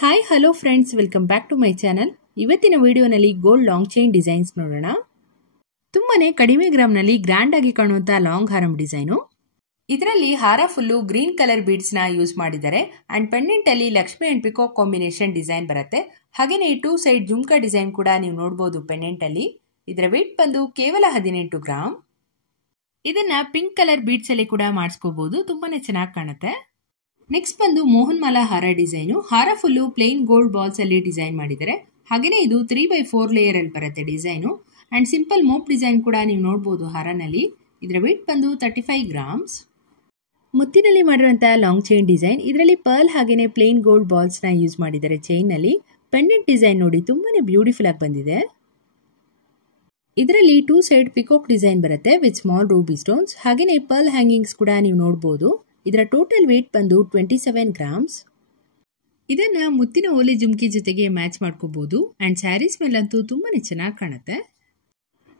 Hi hello friends, welcome back to my channel. ಇವತ್ತಿನ ವಿಡಿಯೋನಲ್ಲಿ gold long chain designs ನೋಡೋಣ. ತುಂಬಾನೇ ಕಡಿಮೆ ಗ್ರಾಮ್ನಲ್ಲಿ ಗ್ರ್ಯಾಂಡ್ ಆಗಿ ಕಾಣುವಂತ ಲಾಂಗ್ ಹಾರಂ ಡಿಸೈನು. ಇದರಲ್ಲಿ ಹಾರ ಫುಲ್ಲು ಗ್ರೀನ್ ಕಲರ್ ಬೀಡ್ಸ್ ನ ಯೂಸ್ ಮಾಡಿದ್ದಾರೆ ಅಂಡ್ ಪೆಂಡೆಂಟ್ ಅಲ್ಲಿ Lakshmi and peacock combination design ಬರುತ್ತೆ. ಹಾಗೇನೆ 2 ಸೈಡ್ ಜುಮ್ಕಾ ಡಿಸೈನ್ ಕೂಡ ನೀವು ನೋಡಬಹುದು ಪೆಂಡೆಂಟ್ ಅಲ್ಲಿ. ಇದರ ವೇಟ್ ಬಂದು ಕೇವಲ 18 ಗ್ರಾಮ್. ಇದನ್ನ ಪಿಂಕ್ ಕಲರ್ ಬೀಡ್ಸ್ ಅಲ್ಲಿ ಕೂಡ ಮಾಡಿಸ್ಕೋಬಹುದು, ತುಂಬಾನೇ ಚೆನ್ನಾಗಿ ಕಾಣುತ್ತೆ. ನೆಕ್ಸ್ಟ್ ಬಂದು ಮೋಹನ್ ಮಾಲಾ ಹಾರ ಡಿಸೈನು. ಹಾರ ಫುಲ್ಲು ಪ್ಲೇನ್ ಗೋಲ್ಡ್ ಬಾಲ್ಸ್ ಅಲ್ಲಿ ಡಿಸೈನ್ ಮಾಡಿದ್ದಾರೆ. ಹಾಗೇನೆ ಇದು 3x4 ಲೇಯರ್ ಅಲ್ಲಿ ಬರುತ್ತೆ design and simple mop design ಕೂಡ ನೀವು ನೋಡಬಹುದು ಹಾರನಲ್ಲಿ. ಇದರ ವೇಟ್ ಬಂದು 35 ಗ್ರಾಮ್ಸ್. ಮುತ್ತಿನಲ್ಲಿ ಮಾಡಿರುವಂತಹ ಲಾಂಗ್ ಚೈನ್ ಡಿಸೈನ್. ಇದರಲ್ಲಿ ಪರ್ಲ್ ಹಾಗೇನೆ ಪ್ಲೇನ್ ಗೋಲ್ಡ್ ಬಾಲ್ಸ್ ನ ಯೂಸ್ ಮಾಡಿದ್ದಾರೆ ಚೈನ್ ನಲ್ಲಿ. ಪೆಂಡೆಂಟ್ ಡಿಸೈನ್ ನೋಡಿ ತುಂಬಾನೇ ಬ್ಯೂಟಿಫುಲ್ ಆಗಿ ಬಂದಿದೆ. ಇದರಲ್ಲಿ 2 ಸೈಡ್ ಪಿಕಾಕ್ ಡಿಸೈನ್ ಬರುತ್ತೆ ವಿತ್ ಸ್ಮಾಲ್ ರೂಬಿ ಸ್ಟೋನ್ಸ್. ಹಾಗೇನೆ ಪರ್ಲ್ ಹ್ಯಾಂಗಿಂಗ್ಸ್ ಕೂಡ ನೀವು ನೋಡಬಹುದು. ಇದರ ಟೋಟಲ್ ವೇಟ್ ಬಂದು 27 ಗ್ರಾಮ್ಸ್. ಇದನ್ನ ಮುತ್ತಿನ ಓಲೆ ಜುಮ್ಕಿ ಜೊತೆಗೆ ಮ್ಯಾಚ್ ಮಾಡ್ಕೋಬಹುದು ಅಂಡ್ ಸ್ಯಾರೀಸ್ ಮೇಲಂತೂ ತುಂಬಾನೇ ಚೆನ್ನಾಗಿ ಕಾಣುತ್ತೆ.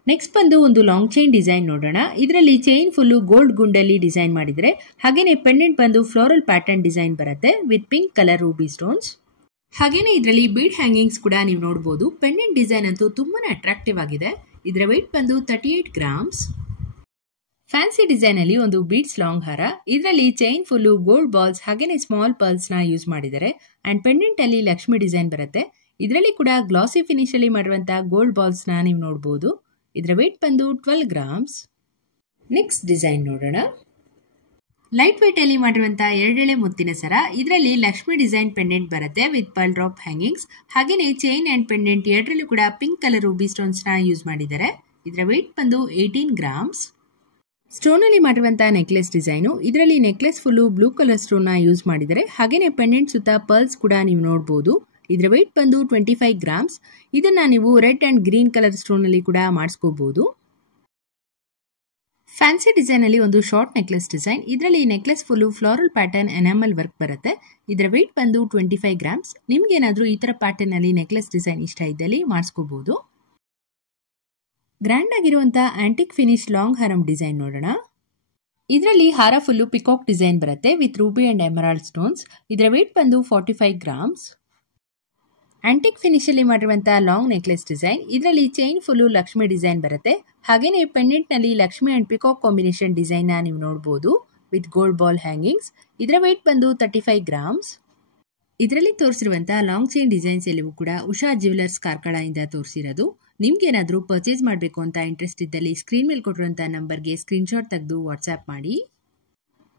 ನೆಕ್ಸ್ಟ್ ಬಂದು ಒಂದು ಲಾಂಗ್ ಚೈನ್ ಡಿಸೈನ್ ನೋಡೋಣ. ಇದರಲ್ಲಿ ಚೈನ್ ಫುಲ್ಲು ಗೋಲ್ಡ್ ಗುಂಡಲ್ಲಿ ಡಿಸೈನ್ ಮಾಡಿದ್ರೆ, ಹಾಗೇನೆ ಪೆಂಡೆಂಟ್ ಬಂದು ಫ್ಲೋರಲ್ ಪ್ಯಾಟರ್ನ್ ಡಿಸೈನ್ ಬರುತ್ತೆ with pink colour Ruby stones. ಹಾಗೇನೆ ಇದರಲ್ಲಿ ಬೀಡ್ ಹ್ಯಾಂಗಿಂಗ್ಸ್ ಕೂಡ ನೀವು ನೋಡಬಹುದು. ಪೆಂಡೆಂಟ್ ಡಿಸೈನ್ ಅಂತೂ ತುಂಬಾನೇ ಅಟ್ರಾಕ್ಟಿವ್ ಆಗಿದೆ. ಇದರ ವೇಟ್ ಬಂದು 38 ಗ್ರಾಮ್ಸ್. ಫ್ಯಾನ್ಸಿ ಡಿಸೈನ್ ಅಲ್ಲಿ ಒಂದು ಬೀಡ್ಸ್ ಲಾಂಗ್ ಹಾರ. ಇದರಲ್ಲಿ ಚೈನ್ ಫುಲ್ಲು ಗೋಲ್ಡ್ ಬಾಲ್ಸ್ ಹಾಗೇನೆ ಸ್ಮಾಲ್ ಪರ್ಲ್ಸ್ ನ ಯೂಸ್ ಮಾಡಿದ್ದಾರೆ ಅಂಡ್ ಪೆಂಡೆಂಟ್ ಅಲ್ಲಿ ಲಕ್ಷ್ಮಿ ಡಿಸೈನ್ ಬರುತ್ತೆ. ಇದರಲ್ಲಿ ಕೂಡ ಗ್ಲಾಸಿ ಫಿನಿಶ್ ಅಲ್ಲಿ ಮಾಡಿರುವಂತಹ ಗೋಲ್ಡ್ ಬಾಲ್ಸ್ ನ ನೀವು ನೋಡಬಹುದು. ಇದರ ವೇಟ್ ಬಂದು 12 ಗ್ರಾಮ್ಸ್. ನೆಕ್ಸ್ಟ್ ಡಿಸೈನ್ ನೋಡೋಣ. ಲೈಟ್ ವೇಟ್ ಅಲ್ಲಿ ಮಾಡಿರುವಂತಹ ಎರಡೆಳೆ ಮುತ್ತಿನ ಸರ. ಇದರಲ್ಲಿ ಲಕ್ಷ್ಮಿ ಡಿಸೈನ್ ಪೆಂಡೆಂಟ್ ಬರುತ್ತೆ ವಿತ್ ಪರ್ಲ್ ಡ್ರಾಪ್ ಹ್ಯಾಂಗಿಂಗ್ಸ್. ಹಾಗೇನೆ ಚೈನ್ ಅಂಡ್ ಪೆಂಡೆಂಟ್ ಎರಡರಲ್ಲೂ ಕೂಡ ಪಿಂಕ್ ಕಲರ್ ರೂಬಿ ಸ್ಟೋನ್ಸ್ ನ ಯೂಸ್ ಮಾಡಿದ್ದಾರೆ. ಇದರ ವೇಟ್ ಬಂದು 18 ಗ್ರಾಮ್ಸ್. ಸ್ಟೋನ್ ಅಲ್ಲಿ ಮಾಡಿರುವಂತಹ ನೆಕ್ಲೆಸ್ ಡಿಸೈನು. ಇದರಲ್ಲಿ necklace full blue colour stone ನ ಯೂಸ್ ಮಾಡಿದರೆ. ಹಾಗೇನೆ ಪೆಂಡೆಂಟ್ ಸುತ್ತ ಪರ್ಲ್ಸ್ ಕೂಡ ನೀವು ನೋಡಬಹುದು. ಇದರ ವೇಟ್ ಬಂದು 25 ಗ್ರಾಮ್ಸ್. ಇದನ್ನ ನೀವು red and green colour stone ಅಲ್ಲಿ ಕೂಡ ಮಾಡಿಸ್ಕೋಬಹುದು. ಫ್ಯಾನ್ಸಿ ಡಿಸೈನ್ ಅಲ್ಲಿ ಒಂದು ಶಾರ್ಟ್ ನೆಕ್ಲೆಸ್ ಡಿಸೈನ್. ಇದರಲ್ಲಿ necklace full floral pattern enamel work ಬರುತ್ತೆ. ಇದರ ವೇಟ್ ಬಂದು 25 ಗ್ರಾಮ್ಸ್. ನಿಮ್ಗೆ ಏನಾದ್ರೂ ಈ ತರ ಪ್ಯಾಟರ್ನ್ ಅಲ್ಲಿ ನೆಕ್ಲೆಸ್ ಡಿಸೈನ್ ಇಷ್ಟ ಇದ್ದಲ್ಲಿ ಮಾಡಿಸ್ಕೋಬಹುದು. ಗ್ರ್ಯಾಂಡ್ ಆಗಿರುವಂತಹ antique finish long harm design ನೋಡೋಣ. ಇದರಲ್ಲಿ ಹಾರ ಫುಲ್ಲು ಪಿಕಾಕ್ ಡಿಸೈನ್ ಬರುತ್ತೆ with Ruby and emerald stones. ಇದರ ವೇಟ್ ಬಂದು 45 ಗ್ರಾಮ್ಸ್. ಆಂಟಿಕ್ ಫಿನಿಶ್ ಅಲ್ಲಿ ಮಾಡಿರುವಂತಹ ಲಾಂಗ್ ನೆಕ್ಲೆಸ್ ಡಿಸೈನ್. ಇದರಲ್ಲಿ ಚೈನ್ ಫುಲ್ಲು ಲಕ್ಷ್ಮಿ ಡಿಸೈನ್ ಬರುತ್ತೆ. ಹಾಗೇನೆ ಪೆಂಡೆಂಟ್ ನಲ್ಲಿ Lakshmi and peacock combination design ನ ನೀವು ನೋಡಬಹುದು ವಿತ್ ಗೋಲ್ಡ್ ಬಾಲ್ ಹ್ಯಾಂಗಿಂಗ್ಸ್. ಇದರ ವೇಟ್ ಬಂದು 35 ಗ್ರಾಮ್ಸ್. ಇದರಲ್ಲಿ ತೋರಿಸಿರುವಂತಹ ಲಾಂಗ್ ಚೈನ್ ಡಿಸೈನ್ಸ್ ಎಲ್ಲವೂ ಕೂಡ ಉಷಾ ಜ್ಯುವೆಲರ್ಸ್ ಕಾರ್ಕಳ ಇಂದ ತೋರಿಸಿರೋದು. ನಿಮ್ಗೆ ಏನಾದರೂ ಪರ್ಚೇಸ್ ಮಾಡಬೇಕು ಅಂತ ಇಂಟ್ರೆಸ್ಟ್ ಇದ್ದಲ್ಲಿ ಸ್ಕ್ರೀನ್ ಮೇಲೆ ಕೊಟ್ಟಿರುವಂತಹ ನಂಬರ್ಗೆ ಸ್ಕ್ರೀನ್ಶಾಟ್ ತೆಗೆದು ವಾಟ್ಸ್ಆಪ್ ಮಾಡಿ.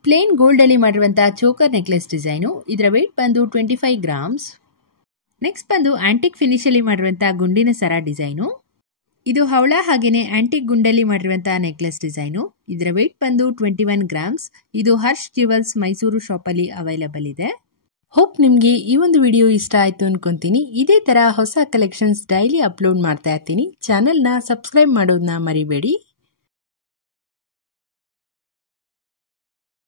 ಪ್ಲೇನ್ ಗೋಲ್ಡ್ ಅಲ್ಲಿ ಮಾಡಿರುವಂತಹ ಚೋಕರ್ ನೆಕ್ಲೆಸ್ ಡಿಸೈನು. ಇದರ ವೇಟ್ ಬಂದು 25 ಗ್ರಾಮ್ಸ್. ನೆಕ್ಸ್ಟ್ ಬಂದು ಆಂಟಿಕ್ ಫಿನಿಶ್ ಅಲ್ಲಿ ಮಾಡಿರುವಂತಹ ಗುಂಡಿನ ಸರ ಡಿಸೈನು. ಇದು ಹವಳ ಹಾಗೇನೆ ಆಂಟಿಕ್ ಗುಂಡಲ್ಲಿ ಮಾಡಿರುವಂತಹ ನೆಕ್ಲೆಸ್ ಡಿಸೈನು. ಇದರ ವೇಟ್ ಬಂದು 21 ಗ್ರಾಮ್ಸ್. ಇದು ಹರ್ಷ್ ಜ್ಯುವೆಲ್ಸ್ ಮೈಸೂರು ಶಾಪ್ ಅಲ್ಲಿ ಅವೈಲೇಬಲ್ ಇದೆ. ಹೋಪ್ ನಿಮಗೆ ಈ ಒಂದು ವಿಡಿಯೋ ಇಷ್ಟ ಆಯ್ತು ಅನ್ಕೊಂತೀನಿ. ಇದೇ ತರ ಹೊಸ ಕಲೆಕ್ಷನ್ಸ್ ಡೈಲಿ ಅಪ್ಲೋಡ್ ಮಾಡ್ತಾ ಇರ್ತೀನಿ. ಚಾನೆಲ್ನ ಸಬ್ಸ್ಕ್ರೈಬ್ ಮಾಡೋದನ್ನ ಮರಿಬೇಡಿ.